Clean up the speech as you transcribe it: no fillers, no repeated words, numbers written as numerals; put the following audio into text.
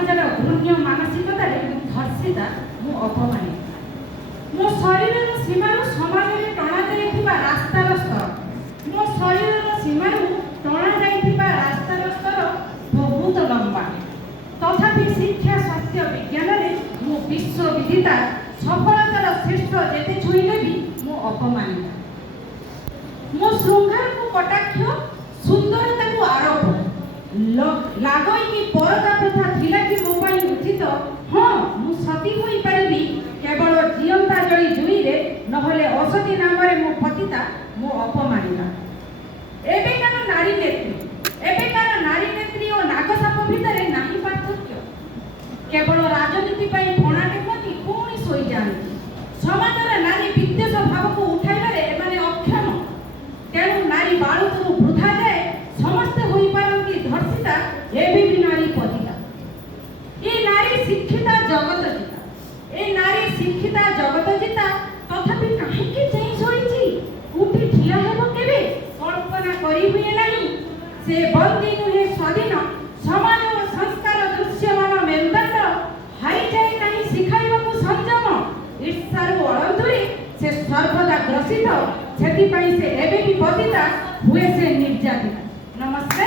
समाजर घृण्य मानसिकता धर्षिता मु अपमानित मो शरीर सीमार समाज में टणा जाइथिबा रास्तार स्तर मो शरीर सीमार टणा जाइथिबा रास्तार स्तर बहुत लंबा तथापि शिक्षा स्वास्थ्य विज्ञान रे मो विश्व विदिता सफलतार शीर्ष जेते छुईले भी मो अपमानित मो श्रृंगार को कटाक्ष सुंदरता को आरोप लागई की परदा प्रथा थिला कि मो पई उचित हाँ मु सती होई पारिबी केवल जीवंता जली जुई रे नहले असती नाम रे मो पतिता मो अपमानित एबेकार नारी नेत्री और नागसाप भितर नाही पार्थक्य केवल राजनीति पई फणा टेकती पुणी सोई जाती समाजर नारी विद्वेष भाव को उठाइबारे एमाने अक्षम तेणु नारी बालुतु वृथा जाए समस्ते होई पारंती धर्षिता एबी भी नारी पतिता ए नारी शिक्षिता जगत जीता तथापि काहेकि चेई सोईची उठी ठिया हेबो केबे कल्पना करी हुए नाही से बंदी नुहे स्वाधीन समाज और संस्कार दृश्यमान मेरुदंड हारी जाए नहीं शिखाइबाकू संयम ईर्ष्यार अळंधुरी से सर्वदा ग्रसित सेति पई से एबे भी पतिता हुए से निर्यातिता। नमस्ते।